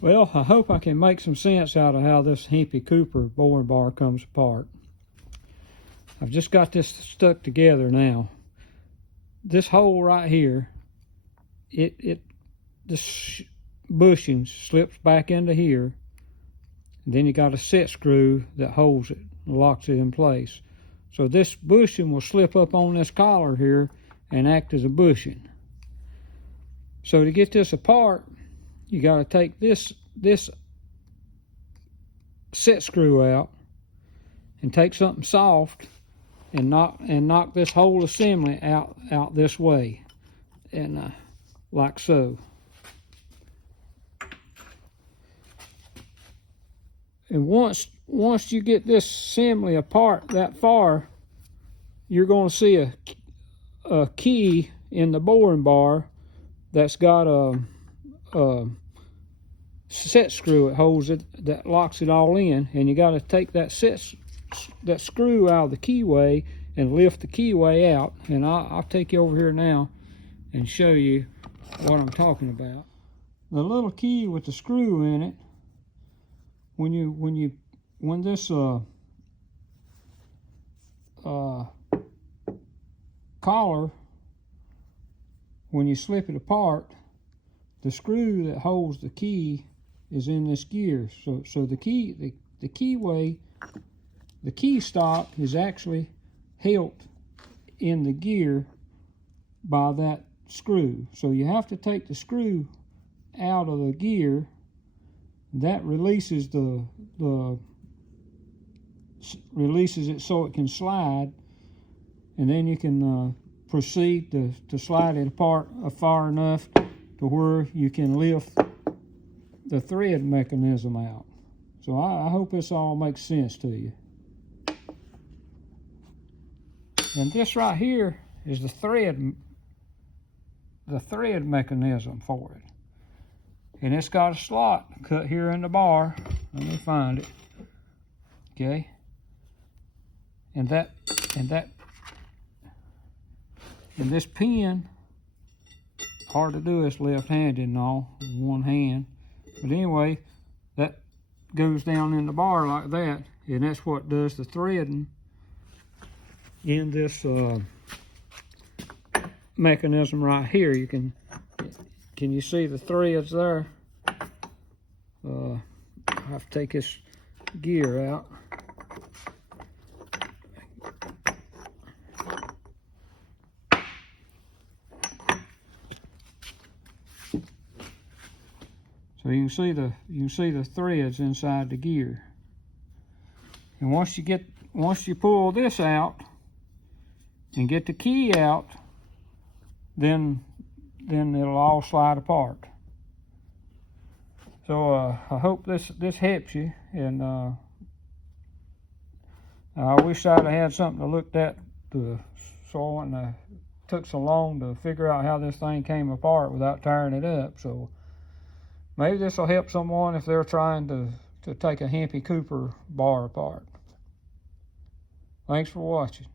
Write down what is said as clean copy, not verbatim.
Well, I hope I can make some sense out of how this Hempy Cooper boring bar comes apart. I've just got this stuck together now. This hole right here, this bushing slips back into here. And then you got a set screw that holds it and locks it in place. So this bushing will slip up on this collar here and act as a bushing. So to get this apart, you got to take this set screw out and take something soft and knock this whole assembly out this way, and like so. And once you get this assembly apart that far, you're going to see a key in the boring bar that's got a set screw that holds it, that locks it all in, and you got to take that screw out of the keyway and lift the keyway out. And I'll take you over here now and show you what I'm talking about. The little key with the screw in it, when this collar, when you slip it apart, the screw that holds the key is in this gear. So the keyway, the key stop is actually held in the gear by that screw. So you have to take the screw out of the gear. That releases releases it so it can slide, and then you can proceed to slide it apart far enough to where you can lift the thread mechanism out. So I hope this all makes sense to you. And this right here is the thread mechanism for it. And it's got a slot cut here in the bar. Let me find it. Okay. And this pin, hard to do this left-handed and all, with one hand. But anyway, that goes down in the bar like that, and that's what does the threading in this mechanism right here. You can you see the threads there? I have to take this gear out. So you can see the threads inside the gear. And once you pull this out and get the key out, then it'll all slide apart. So I hope this helps you, and I wish I'd have had something to look at so I wouldn't have took so long to figure out how this thing came apart without tearing it up. So maybe this will help someone if they're trying to take a Hempy Cooper bar apart. Thanks for watching.